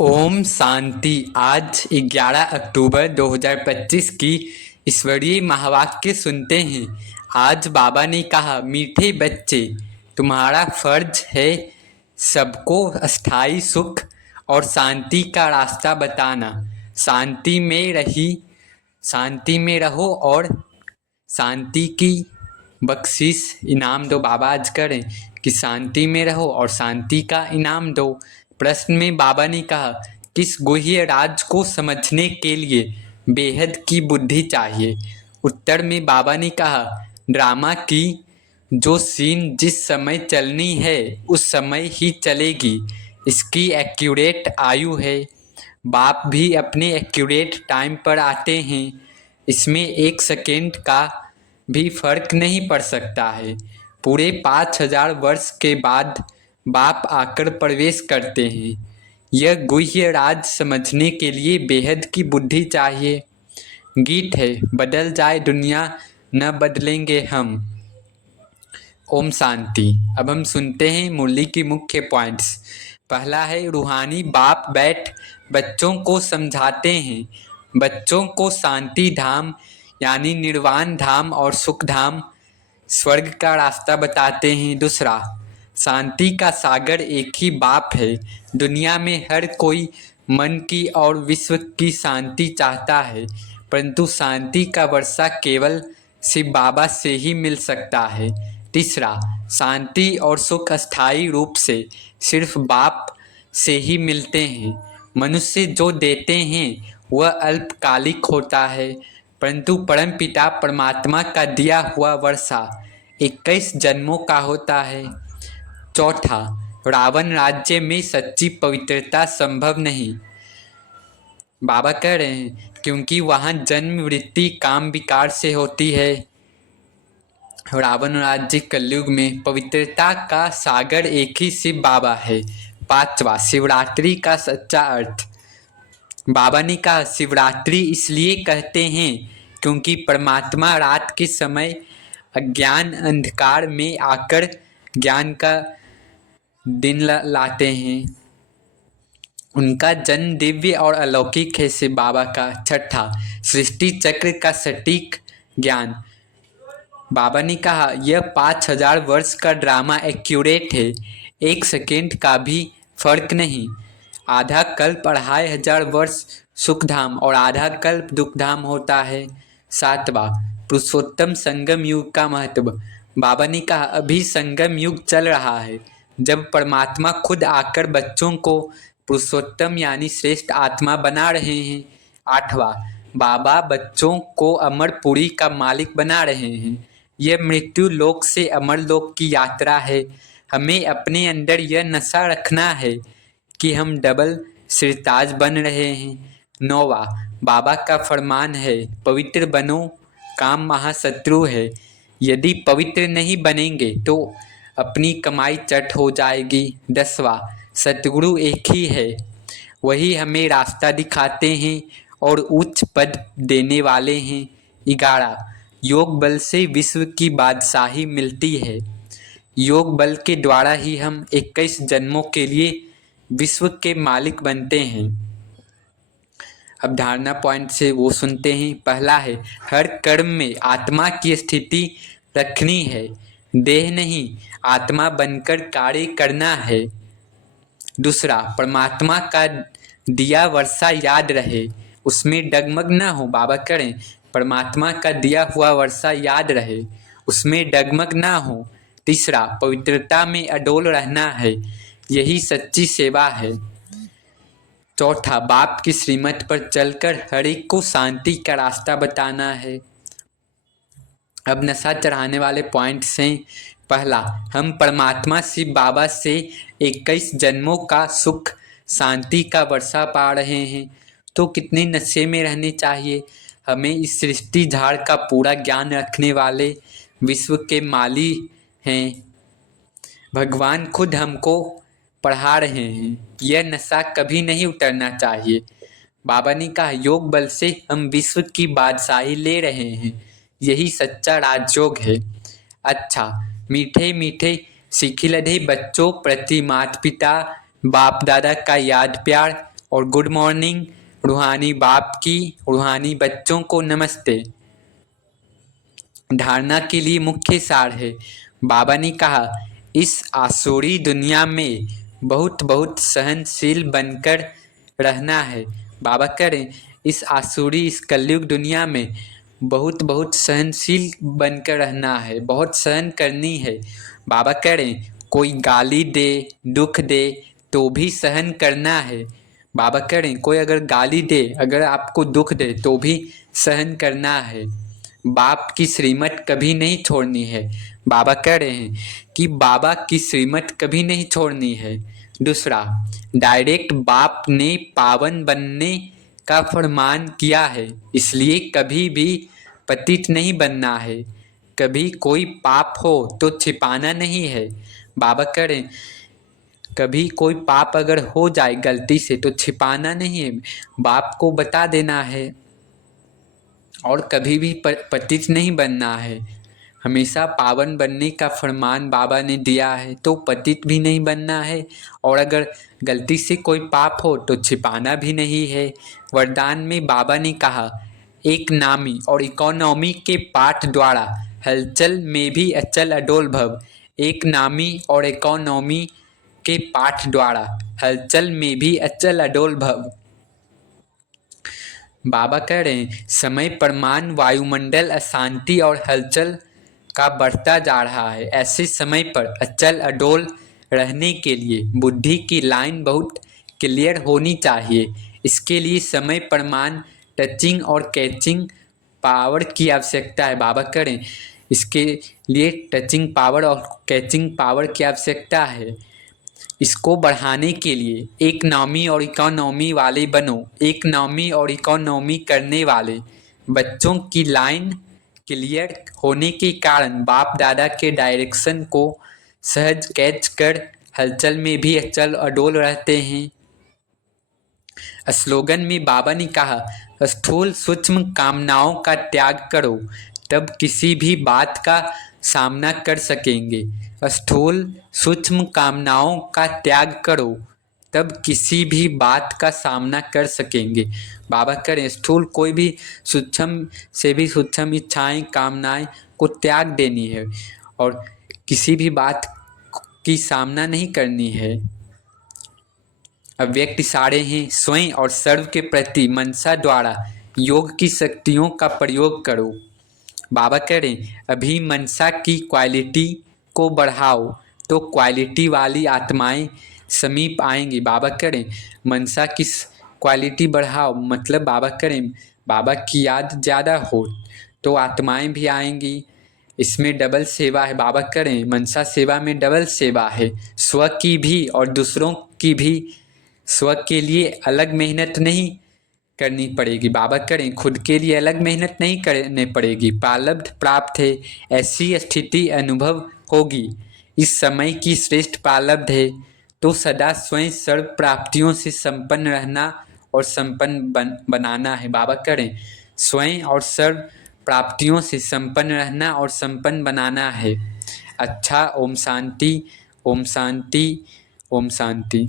ओम शांति। आज 11 अक्टूबर 2025 की ईश्वरीय महावाक्य सुनते हैं। आज बाबा ने कहा, मीठे बच्चे, तुम्हारा फर्ज है सबको अस्थाई सुख और शांति का रास्ता बताना। शांति में रहो और शांति की बख्शिश इनाम दो। बाबा आज करें कि शांति में रहो और शांति का इनाम दो। प्रश्न में बाबा ने कहा, किस गुह्य राज को समझने के लिए बेहद की बुद्धि चाहिए? उत्तर में बाबा ने कहा, ड्रामा की जो सीन जिस समय चलनी है उस समय ही चलेगी, इसकी एक्यूरेट आयु है। बाप भी अपने एक्यूरेट टाइम पर आते हैं, इसमें एक सेकेंड का भी फर्क नहीं पड़ सकता है। पूरे 5000 वर्ष के बाद बाप आकर प्रवेश करते हैं। यह गुह्य राज समझने के लिए बेहद की बुद्धि चाहिए। गीत है, बदल जाए दुनिया न बदलेंगे हम। ओम शांति। अब हम सुनते हैं मुरली की मुख्य पॉइंट्स। पहला है, रूहानी बाप बैठ बच्चों को समझाते हैं, बच्चों को शांति धाम यानी निर्वाण धाम और सुख धाम स्वर्ग का रास्ता बताते हैं। दूसरा, शांति का सागर एक ही बाप है। दुनिया में हर कोई मन की और विश्व की शांति चाहता है, परंतु शांति का वर्षा केवल शिव बाबा से ही मिल सकता है। तीसरा, शांति और सुख अस्थायी रूप से सिर्फ बाप से ही मिलते हैं। मनुष्य जो देते हैं वह अल्पकालिक होता है, परंतु परमपिता परमात्मा का दिया हुआ वर्षा 21 जन्मों का होता है। चौथा, रावण राज्य में सच्ची पवित्रता संभव नहीं। बाबा कह रहे हैं क्योंकि वहाँ जन्म वृत्ति काम विकार से होती है। रावण राज्य कलयुग में पवित्रता का सागर एक ही शिव बाबा है। पांचवा, शिवरात्रि का सच्चा अर्थ। बाबा ने कहा, शिवरात्रि इसलिए कहते हैं क्योंकि परमात्मा रात के समय अज्ञान अंधकार में आकर ज्ञान का दिन लाते हैं। उनका जन्म दिव्य और अलौकिक है शिव बाबा का। छठा, सृष्टि चक्र का सटीक ज्ञान। बाबा ने कहा, यह 5000 वर्ष का ड्रामा एक्यूरेट है, एक सेकेंड का भी फर्क नहीं। आधा कल्प 2500 वर्ष सुखधाम और आधा कल्प दुखधाम होता है। सातवां, पुरुषोत्तम संगम युग का महत्व। बाबा ने कहा, अभी संगम युग चल रहा है, जब परमात्मा खुद आकर बच्चों को पुरुषोत्तम यानी श्रेष्ठ आत्मा बना रहे हैं। आठवां, बाबा बच्चों को अमरपुरी का मालिक बना रहे हैं। यह मृत्यु लोक से अमर लोक की यात्रा है। हमें अपने अंदर यह नशा रखना है कि हम डबल सिरताज बन रहे हैं। नौवां, बाबा का फरमान है, पवित्र बनो, काम महाशत्रु है। यदि पवित्र नहीं बनेंगे तो अपनी कमाई चट हो जाएगी। 10वां, सतगुरु एक ही है, वही हमें रास्ता दिखाते हैं और उच्च पद देने वाले हैं। 11, योग बल से विश्व की बादशाही मिलती है। योग बल के द्वारा ही हम 21 जन्मों के लिए विश्व के मालिक बनते हैं। अब धारणा पॉइंट से वो सुनते हैं। पहला है, हर कर्म में आत्मा की स्थिति रखनी है, देह नहीं आत्मा बनकर कार्य करना है। दूसरा, परमात्मा का दिया वर्षा याद रहे, उसमें डगमग ना हो। बाबा करें, परमात्मा का दिया हुआ वर्षा याद रहे, उसमें डगमग ना हो। तीसरा, पवित्रता में अडोल रहना है, यही सच्ची सेवा है। चौथा, बाप की श्रीमत पर चलकर हर एक को शांति का रास्ता बताना है। अब नशा चढ़ाने वाले पॉइंट्स हैं। पहला, हम परमात्मा शिव बाबा से 21 जन्मों का सुख शांति का वर्षा पा रहे हैं, तो कितने नशे में रहने चाहिए। हमें इस सृष्टि झाड़ का पूरा ज्ञान रखने वाले विश्व के माली हैं, भगवान खुद हमको पढ़ा रहे हैं। यह नशा कभी नहीं उतरना चाहिए। बाबा ने कहा, योग बल से हम विश्व की बादशाही ले रहे हैं, यही सच्चा राजयोग है। अच्छा, मीठे मीठे सिखिलधे बच्चों प्रति माता पिता बाप दादा का याद प्यार और गुड मॉर्निंग। रूहानी बाप की रूहानी बच्चों को नमस्ते। धारणा के लिए मुख्य सार है। बाबा ने कहा, इस आसुरी दुनिया में बहुत बहुत सहनशील बनकर रहना है। बाबा करें, इस आसुरी इस कलयुग दुनिया में बहुत बहुत सहनशील बनकर रहना है, बहुत सहन करनी है। बाबा करें, कोई गाली दे, दुख दे तो भी सहन करना है। बाबा करें, कोई अगर गाली दे, अगर आपको दुख दे तो भी सहन करना है। बाप की श्रीमत कभी नहीं छोड़नी है। बाबा कह रहे हैं कि बाबा की श्रीमत कभी नहीं छोड़नी है। दूसरा, डायरेक्ट बाप ने पावन बनने का फरमान किया है, इसलिए कभी भी पतित नहीं बनना है। कभी कोई पाप हो तो छिपाना नहीं है। बाबा कह रहे हैं, कभी कोई पाप अगर हो जाए गलती से तो छिपाना नहीं है, बाप को बता देना है। और कभी भी पतित नहीं बनना है। हमेशा पावन बनने का फरमान बाबा ने दिया है, तो पतित भी नहीं बनना है। और अगर गलती से कोई पाप हो तो छिपाना भी नहीं है। वरदान में बाबा ने कहा, एक नामी और इकोनॉमी के पाठ द्वारा हलचल में भी अचल अडोल भव। एक नामी और इकोनॉमी के पाठ द्वारा हलचल में भी अचल अडोल भव। बाबा कह रहे हैं, समय प्रमाण वायुमंडल अशांति और हलचल का बढ़ता जा रहा है। ऐसे समय पर अचल अडोल रहने के लिए बुद्धि की लाइन बहुत क्लियर होनी चाहिए। इसके लिए समय प्रमाण टचिंग और कैचिंग पावर की आवश्यकता है। बाबा कह रहे हैं, इसके लिए टचिंग पावर और कैचिंग पावर की आवश्यकता है। इसको बढ़ाने के लिए एक नामी और इकोनॉमी वाले बनो। एक नामी और इकोनॉमी करने वाले बच्चों की लाइन क्लियर होने के कारण बाप दादा के डायरेक्शन को सहज कैच कर हलचल में भी अचल अडोल रहते हैं। स्लोगन में बाबा ने कहा, स्थूल सूक्ष्म कामनाओं का त्याग करो, तब किसी भी बात का सामना कर सकेंगे। स्थूल सूक्ष्म कामनाओं का त्याग करो, तब किसी भी बात का सामना कर सकेंगे। बाबा करें, स्थूल कोई भी सूक्ष्म से भी सूक्ष्म इच्छाएं कामनाएं को त्याग देनी है और किसी भी बात की सामना नहीं करनी है। अव्यक्त इशारे हैं। स्वयं और सर्व के प्रति मनसा द्वारा योग की शक्तियों का प्रयोग करो। बाबा कह रहे हैं, अभी मनसा की क्वालिटी को बढ़ाओ तो क्वालिटी वाली आत्माएं समीप आएंगी। बाबा कह रहे हैं, मनसा की क्वालिटी बढ़ाओ, मतलब बाबा कह रहे हैं, बाबा की याद ज़्यादा हो तो आत्माएं भी आएंगी। इसमें डबल सेवा है। बाबा कह रहे हैं, मनसा सेवा में डबल सेवा है, स्व की भी और दूसरों की भी। स्व के लिए अलग मेहनत नहीं करनी पड़ेगी। बाबा करें, खुद के लिए अलग मेहनत नहीं करनी पड़ेगी। प्रारब्ध प्राप्त है, ऐसी स्थिति अनुभव होगी। इस समय की श्रेष्ठ प्रारब्ध है, तो सदा स्वयं सर्व प्राप्तियों से संपन्न रहना और संपन्न बनाना है। बाबा करें, स्वयं और सर्व प्राप्तियों से संपन्न रहना और संपन्न बनाना है। अच्छा, ओम शांति, ओम शांति, ओम शांति।